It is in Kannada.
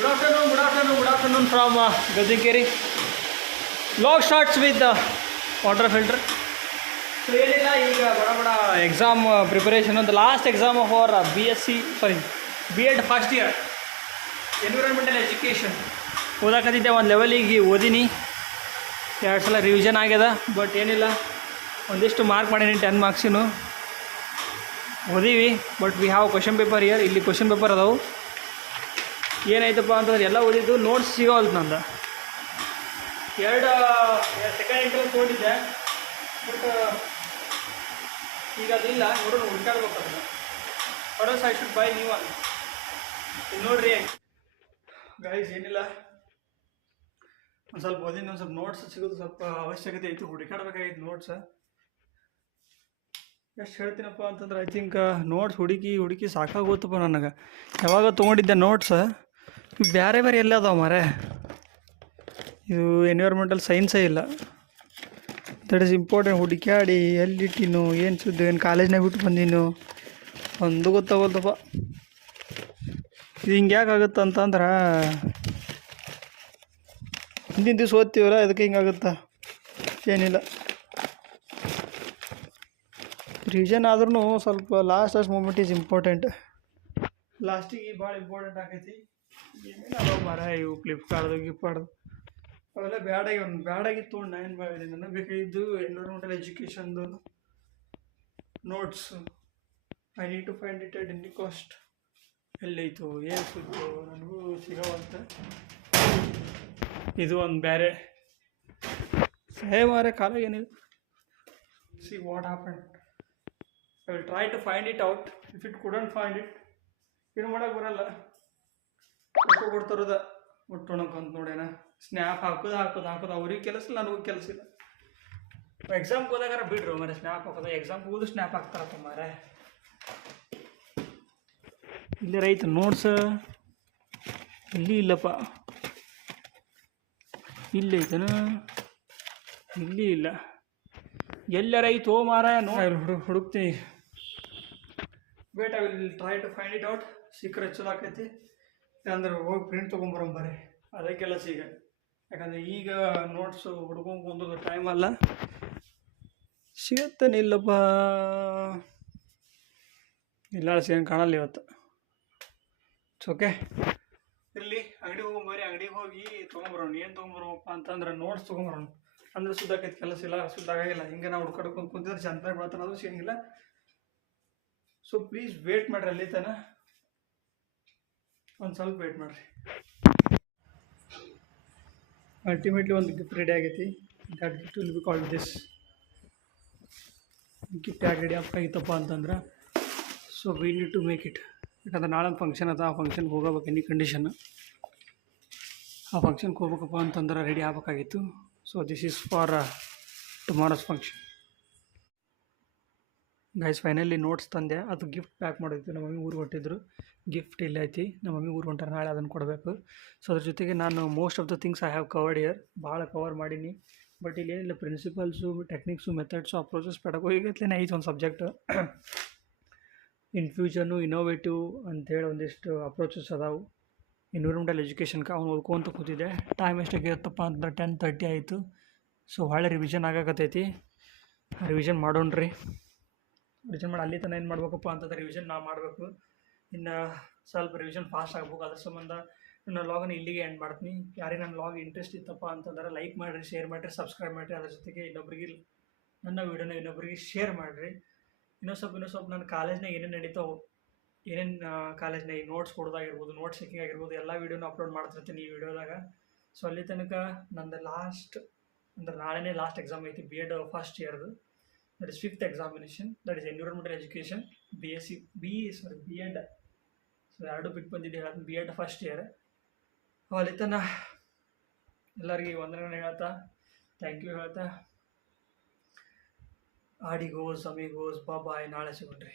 Good afternoon from Gazikeri. Vlog starts with water filter. So, ಏನಿಲ್ಲ ಈಗ ಬಡ exam preparation the last exam for B.Ed first year environmental education ಓದಾಕತ್ತಿದ್ದೆ. ಒಂದು ಲೆವೆಲಿಗೆ ಓದಿನಿ, 2 ಸಲ ರಿವಿಷನ್ ಆಗ್ಯದ. ಬಟ್ ಏನಿಲ್ಲ, ಒಂದಿಷ್ಟು ಮಾರ್ಕ್ ಮಾಡೀನಿ, 10 ಮಾರ್ಕ್ಸಿನು ಓದೀವಿ. But we have question paper year. ಇಲ್ಲಿ ಕ್ವಶನ್ ಪೇಪರ್ ಅದಾವು. ಏನಾಯ್ತಪ್ಪ ಅಂತಂದ್ರೆ ಎಲ್ಲ ಓದಿದ್ದು ನೋಟ್ಸ್ ಸಿಗೋಲ್ದು ನಂದು. 2 ಸೆಕೆಂಡ್ ಇಂಟರ್ವ್ಯೂ ತೊಗೊಂಡಿದ್ದೆ, ಬಟ್ ಈಗ ಅದಿಲ್ಲ. ನೋಡೋಣ, ಹುಡ್ಕಾಡ್ಬೇಕು ಅದನ್ನು. First I should by new one. ನೋಡ್ರಿ ಗೈಸ್, ಏನಿಲ್ಲ, ಒಂದು ಸ್ವಲ್ಪ ಓದಿನ, ಒಂದು ಸ್ವಲ್ಪ ನೋಟ್ಸ್ ಸಿಗೋದು ಸ್ವಲ್ಪ ಅವಶ್ಯಕತೆ ಐತಿ. ಹುಡುಕಾಡ್ಬೇಕಾಗಿತ್ತು ನೋಟ್ಸ್. ಎಷ್ಟು ಹೇಳ್ತೀನಪ್ಪ ಅಂತಂದ್ರೆ, ಐ ಥಿಂಕ್ ನೋಟ್ಸ್ ಹುಡುಕಿ ಸಾಕಾಗೋತಪ್ಪ ನನಗೆ. ಯಾವಾಗ ತೊಗೊಂಡಿದ್ದೆ ನೋಟ್ಸ್ ಬೇರೆ ಎಲ್ಲ ಅದಾವ ಮಾರೆ. ಇದು ಎನ್ವಿರಾನ್ಮೆಂಟಲ್ ಸೈನ್ಸೇ ಇಲ್ಲ. That is important. ಹುಡುಕ್ಯಾಡಿ ಎಲ್ಲಿಟ್ಟಿನು, ಏನು ಸುದ್ದಿ, ಏನು ಕಾಲೇಜ್ನಾಗ ಬಿಟ್ಟು ಬಂದೀನು, ಒಂದು ಗೊತ್ತಾಗೋದಪ್ಪ. ಇದು ಹಿಂಗೆ ಯಾಕಾಗುತ್ತೆ ಅಂತಂದ್ರೆ, ಹಿಂದಿನ ದಿವ್ಸ ಓದ್ತೀವಲ್ಲ, ಅದಕ್ಕೆ ಹಿಂಗಾಗುತ್ತಾ, ಏನಿಲ್ಲ. ರಿವಿಷನ್ ಆದ್ರೂ ಸ್ವಲ್ಪ ಲಾಸ್ಟ್ ಮೂಮೆಂಟ್ ಈಸ್ ಇಂಪಾರ್ಟೆಂಟ್. ಲಾಸ್ಟಿಗೆ ಭಾಳ ಇಂಪಾರ್ಟೆಂಟ್ ಆಗೈತಿ. ಏನೇನು ಅದಾವ ಮರ, ಇವು ಫ್ಲಿಪ್ಕಾರ್ಟ್ದು ಅವೆಲ್ಲ ಬ್ಯಾಡಾಗಿ ತೊಗೊಂಡು ನಾನು ಏನು ಮಾಡಿದೆ, ನನಗೆ ಬೇಕಾಗಿದ್ದು ಎನ್ವಿರಾನ್ಮೆಂಟಲ್ ಎಜುಕೇಷನ್ದು notes. I need to find it at any cost. ಎಲ್ಲೈತು, ಏನು ಸುತ್ತು, ನನಗೂ ಸಿಗೋವಂತ. ಇದು ಒಂದು ಬೇರೆ ಮಾರೆ ಕಾಲ ಏನಿಲ್ಲ. See what happen. I will try to find it out. If it couldn't find it, ಏನು ಮಾಡೋಕೆ ಬರಲ್ಲ. ಕೊಡ್ತಾರದ ಒಟ್ಟೊಣಕಂತ ನೋಡೇನ. ಸ್ನ್ಯಾಪ್ ಹಾಕೋದು ಅವ್ರಿಗೆ ಕೆಲಸ ಇಲ್ಲ, ನನಗೂ ಕೆಲಸ ಇಲ್ಲ. ಎಕ್ಸಾಮ್ಗೆ ಹೋದಾಗಾರ ಬಿಡ್ರು ಮರೆ ಸ್ನ್ಯಾಪ್ ಹಾಕೋದು. ಎಕ್ಸಾಮ್ಗೆ ಹೋದು ಸ್ನ್ಯಾಪ್ ಹಾಕ್ತಾರಪ್ಪ ಮಾರೆ. ಇಲ್ಲಿ ರೈತ ನೋಟ್ಸ್ ಇಲ್ಲಿ ಇಲ್ಲಪ್ಪ, ಇಲ್ಲಿ ಐತನ, ಇಲ್ಲಿ ಇಲ್ಲ. ಎಲ್ಲರ ಐತೋ ಮಾರ, ಹುಡುಕ್ತೀನಿ. Wait, I will try to find it out. ಸಿಕ್ಕರೆ ಚಲೋ ಆಕೈತಿ. ಅಂದ್ರೆ ಹೋಗಿ ಪ್ರಿಂಟ್ ತೊಗೊಂಬರಂಬರಿ, ಅದೇ ಕೆಲಸ ಈಗ. ಯಾಕಂದರೆ ಈಗ ನೋಟ್ಸು ಹುಡ್ಕೊಂಡು ಕುಂದೋದು ಟೈಮ್ ಅಲ್ಲ. ಸಿಗತ್ತೇನಿಲ್ಲಪ್ಪ, ಇಲ್ಲ ಏನು ಕಾಣಲ್ಲ ಇವತ್ತು. ಓಕೆ, ಇಲ್ಲಿ ಅಂಗಡಿಗೆ ಹೋಗ್ಬರಿ. ಅಂಗಡಿಗೆ ಹೋಗಿ ತೊಗೊಂಬರೋಣ. ಏನು ತೊಗೊಂಬರೋಪ್ಪ ಅಂತಂದ್ರೆ ನೋಟ್ಸ್ ತೊಗೊಂಬರೋಣ. ಅಂದ್ರೆ ಸುದ್ದಾಕೈತಿ, ಕೆಲಸ ಇಲ್ಲ, ಸುದ್ದಾಗಿಲ್ಲ. ಹಿಂಗೆ ನಾವು ಹುಡ್ಕೊಂಡು ಕುಂತಿದ್ರೆ ಚಂದ ಬರ್ತಾನೆ, ಅದು ಸಿಗಂಗಿಲ್ಲ. ಸೊ ಪ್ಲೀಸ್ ವೇಟ್ ಮಾಡಿರಿ, ಅಲ್ಲಿ ತನ ಒಂದು ಸ್ವಲ್ಪ ವೇಟ್ ಮಾಡಿರಿ. ಅಲ್ಟಿಮೇಟ್ಲಿ ಒಂದು ಗಿಫ್ಟ್ ರೆಡಿ ಆಗೈತಿ. That gift will be called this. Gift ಯಾಕೆ ರೆಡಿ ಆಗ್ತಾಗಿತ್ತಪ್ಪ ಅಂತಂದ್ರೆ, so we need to make it. ಯಾಕಂದ್ರೆ ನಾಳೆ ಒಂದು ಫಂಕ್ಷನ್ ಅದ, ಆ ಫಂಕ್ಷನ್ಗೆ ಹೋಗಬೇಕು ಎನಿ ಕಂಡೀಷನ್. ಆ ಫಂಕ್ಷನ್ಗೆ ಹೋಗ್ಬೇಕಪ್ಪ ಅಂತಂದ್ರೆ ರೆಡಿ ಆಗಬೇಕಾಗಿತ್ತು. So this is for tomorrow's function. Guys, finally notes ತಂದೆ. ಅದು ಗಿಫ್ಟ್ ಪ್ಯಾಕ್ ಮಾಡಿದ್ವಿ. ನಮ್ಮ ಮಮ್ಮಿ ಊರಿಗೆ ಹೊಟ್ಟಿದ್ರು. ಗಿಫ್ಟ್ ಇಲ್ಲ ಐತಿ, ನಮ್ಮ ಮಮ್ಮಿ ಊರು ಹೊಂಟಾರೆ, ನಾಳೆ ಅದನ್ನು ಕೊಡಬೇಕು. ಸೊ ಅದ್ರ ಜೊತೆಗೆ ನಾನು most of the things I have covered year. ಭಾಳ ಕವರ್ ಮಾಡೀನಿ. ಬಟ್ ಇಲ್ಲಿ ಏನಿಲ್ಲ, ಪ್ರಿನ್ಸಿಪಲ್ಸು, ಟೆಕ್ನಿಕ್ಸು, ಮೆಥಡ್ಸು, ಅಪ್ರೋಚಸ್, ಪೆಡಗೋಗಿಗತ್ಲೇ ಐತಿ ಒಂದು ಸಬ್ಜೆಕ್ಟ್. ಇನ್ಫ್ಯೂಷನು, ಇನೋವೇಟಿವ್ ಅಂಥೇಳಿ ಒಂದಿಷ್ಟು ಅಪ್ರೋಚಸ್ ಅದಾವು ಎನ್ವಿರಾನ್ಮೆಂಟಲ್ ಎಜುಕೇಷನ್ಗೆ. ಅವ್ನು ಓದ್ಕೊಂತ ಕೂತಿದ್ದೆ. ಟೈಮ್ ಎಷ್ಟಾಗಿರುತ್ತಪ್ಪ ಅಂತಂದ್ರೆ 10:30 ಆಯಿತು. ಸೊ ಒಳ್ಳೆ ರಿವಿಷನ್ ಆಗಕತ್ತೈತಿ. ರಿವಿಷನ್ ಮಾಡೋಣ್ರಿ. ರಿವಿಷನ್ ಮಾಡಿ ಅಲ್ಲಿ ತನಕ ಏನು ಮಾಡ್ಬೇಕಪ್ಪ ಅಂತಂದ್ರೆ, ರಿವಿಷನ್ ನಾವು ಮಾಡಬೇಕು. ಇನ್ನು ಸ್ವಲ್ಪ ರಿವಿಷನ್ ಫಾಸ್ಟ್ ಆಗ್ಬೇಕು. ಅದ್ರ ಸಂಬಂಧ ನನ್ನ ಲಾಗನ್ನು ಇಲ್ಲಿಗೆ ಎಂಡ್ ಮಾಡ್ತೀನಿ. ಯಾರಿಗೆ ನನ್ನ ಲಾಗ್ ಇಂಟ್ರೆಸ್ಟ್ ಇತ್ತಪ್ಪ ಅಂತಂದ್ರೆ ಲೈಕ್ ಮಾಡಿರಿ, ಶೇರ್ ಮಾಡಿರಿ, ಸಬ್ಸ್ಕ್ರೈಬ್ ಮಾಡಿರಿ. ಅದ್ರ ಜೊತೆಗೆ ನನ್ನ ವೀಡಿಯೋನ ಇನ್ನೊಬ್ಬರಿಗೆ ಶೇರ್ ಮಾಡಿರಿ. ಇನ್ನೊಂದು ಸ್ವಲ್ಪ ನನ್ನ ಕಾಲೇಜ್ನಾಗ ಏನೇನು ನಡೀತಾವೆ, ಕಾಲೇಜ್ನಾಗ ನೋಟ್ಸ್ ಕೊಡೋದಾಗಿರ್ಬೋದು, ನೋಟ್ಸ್ ಚೆಕಿಂಗ್ ಆಗಿರ್ಬೋದು, ಎಲ್ಲ ವೀಡಿಯೋನ ಅಪ್ಲೋಡ್ ಮಾಡ್ತಿರ್ತೀನಿ ಈ ವಿಡಿಯೋದಾಗ. ಸೊ ಅಲ್ಲಿ ತನಕ ನಂದು ನಾಳೆನೇ ಲಾಸ್ಟ್ ಎಕ್ಸಾಮ್ ಐತಿ B.Ed ಫಸ್ಟ್ ಇಯರ್ದು. That is 5th examination. That is environmental education B.Ed. So 2 ಬಿಟ್ಟು ಬಂದಿದ್ದೆ. B.Ed first year. ಅಲ್ಲಿ ತನಕ ಎಲ್ಲರಿಗೆ ವಂದನೆಗಳನ್ನ ಹೇಳ್ತಾ, ಥ್ಯಾಂಕ್ ಯು ಹೇಳ್ತಾ, ಆಡಿಗೋಸ್, ಅಮಿಗೋಸ್, ಬಾಯ್. ನಾಳೆ ಸಿಗೋಣ್ರಿ.